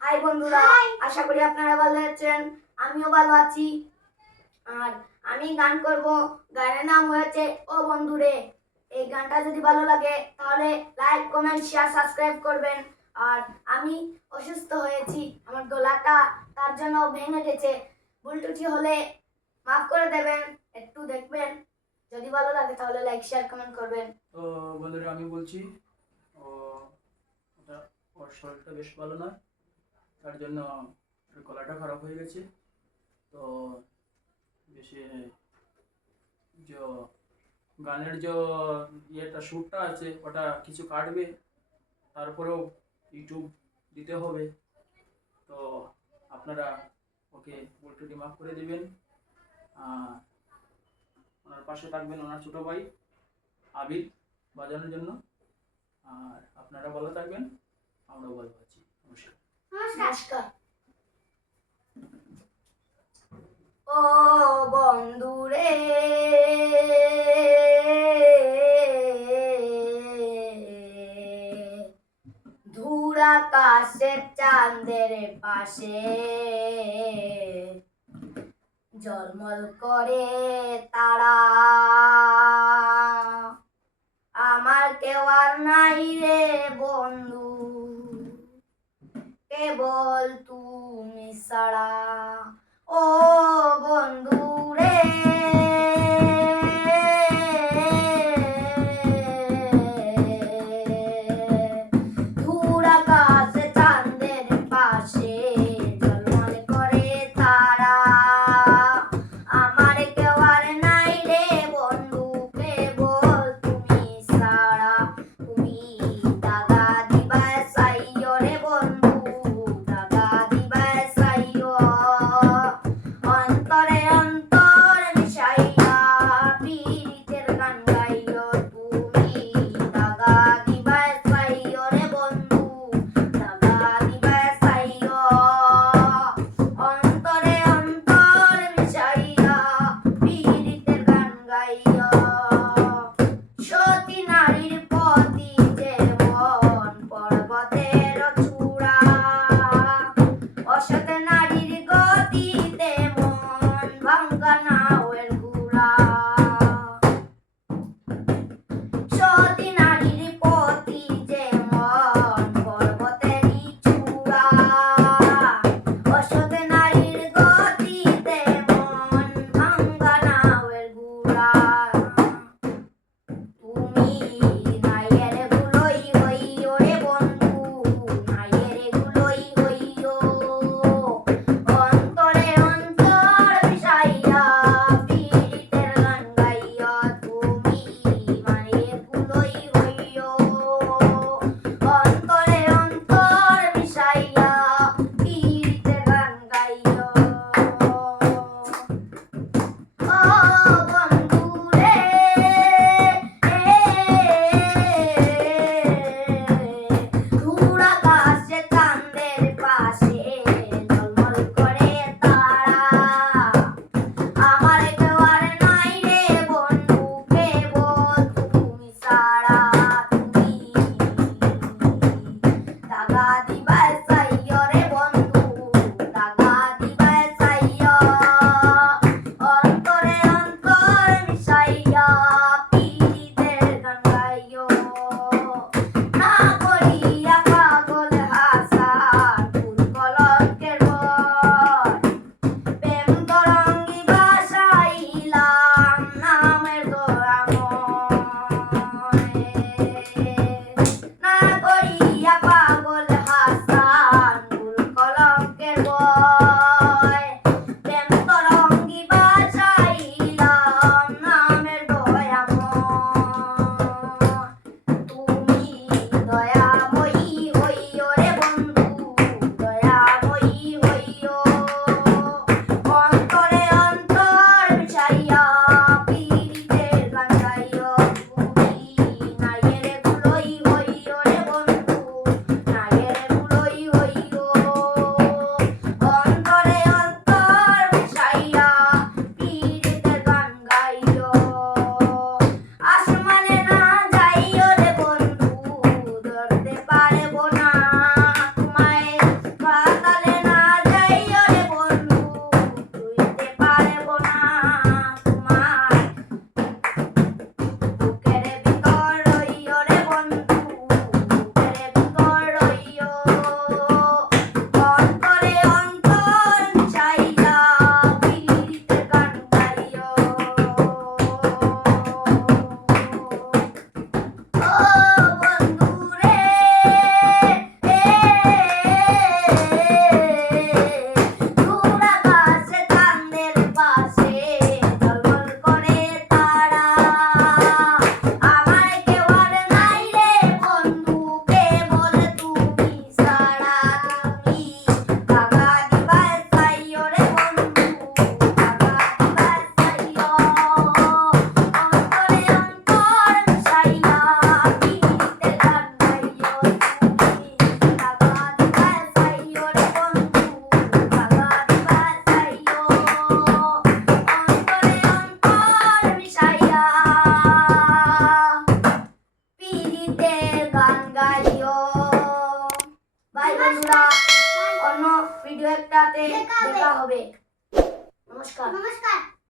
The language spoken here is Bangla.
হাই বন্ধুরা। আশা করি আপনারা ভালো আছেন। আমিও ভালো আছি। আর আমি গান করব। গানের নাম হয়েছে ও বন্ধুরে। এই গানটা যদি ভালো লাগে তাহলে লাইক কমেন্ট শেয়ার সাবস্ক্রাইব করবেন। আর আমি অসুস্থ হয়েছি। আমার গলাটা তার জন্য ভেঙে গেছে। ভুলটুটি হলে মাফ করে দেবেন। একটু দেখবেন। যদি ভালো লাগে তাহলে লাইক শেয়ার কমেন্ট করবেন। তো বন্ধুরা আমি বলছি ওর শরীরটা বেশ ভালো না, তার জন্য গলাটা খারাপ হয়ে গেছে। তো বেশি যে গানের যে ইয়েটা শ্যুটটা আছে, ওটা কিছু কাটবে, তারপরেও ইউটিউব দিতে হবে। তো আপনারা ওকে উল্টোটি মাফ করে দেবেন। ওনার পাশে থাকবেন ওনার ছোটো ভাই আবির বাজানোর জন্য। আর আপনারা ভালো থাকবেন। আমরাও ভালো আছি নমস্কার। ও বন্ধুরে ধূর আকাশের চাঁদের পাশে জলমল করে তারা